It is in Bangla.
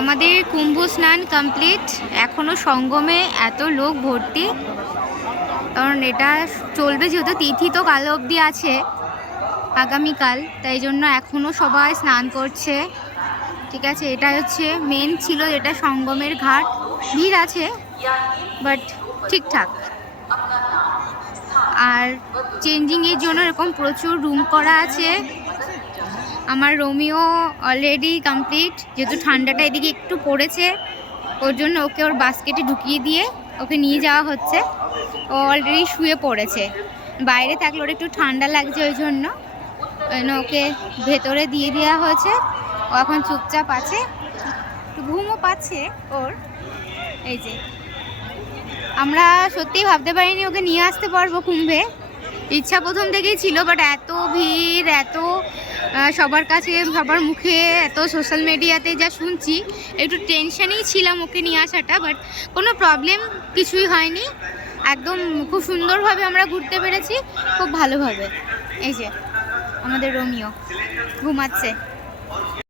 আমাদের কুম্ভ স্নান কমপ্লিট। এখনও সঙ্গমে এত লোক ভর্তি, কারণ এটা চলবে যেহেতু, তিথি তো কাল অবধি আছে, আগামীকাল, তাই জন্য এখনও সবাই স্নান করছে। ঠিক আছে, এটা হচ্ছে মেন ছিল, এটা সঙ্গমের ঘাট। ভিড় আছে বাট ঠিকঠাক। আর চেঞ্জিংয়ের জন্য এরকম প্রচুর রুম করা আছে। আমার রোমিও অলরেডি কমপ্লিট, যেহেতু ঠান্ডাটা এদিকে একটু পড়েছে, ওর জন্য ওকে ওর বাস্কেটে ঢুকিয়ে দিয়ে ওকে নিয়ে যাওয়া হচ্ছে। ও অলরেডি শুয়ে পড়েছে, বাইরে থাকলে ওর একটু ঠান্ডা লাগছে, ওই জন্য ওকে ভেতরে দিয়ে দেওয়া হয়েছে। ও এখন চুপচাপ আছে, একটু ঘুমও পাচ্ছে ওর। এই যে, আমরা সত্যিই ভাবতে পারিনি ওকে নিয়ে আসতে পারবো কুম্ভে। ইচ্ছা প্রথম থেকেই ছিল, বাট এত ভিড়, এত সবার কাছে, সবার মুখে, এত সোশ্যাল মিডিয়াতে যা শুনছি, একটু টেনশনেই ছিলাম ওকে নিয়ে আসাটা। বাট কোনো প্রবলেম কিছুই হয়নি, একদম খুব সুন্দরভাবে আমরা ঘুরতে পেরেছি, খুব ভালোভাবে। এই যে আমাদের রোমিও ঘুমাচ্ছে।